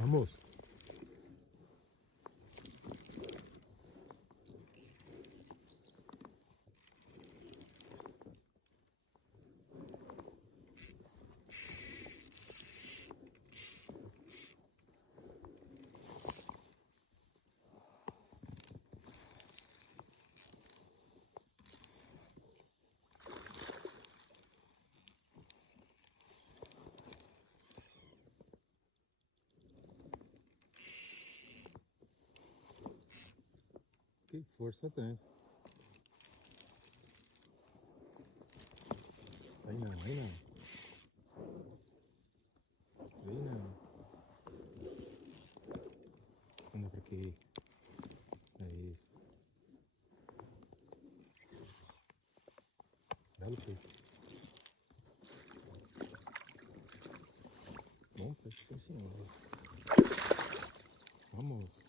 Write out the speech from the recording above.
Vamos. Que força tem. Aí não, aí não. Aí não. Anda pra aqui. Aí. Belo peixe. Bom peixe, sim senhor. Vamos.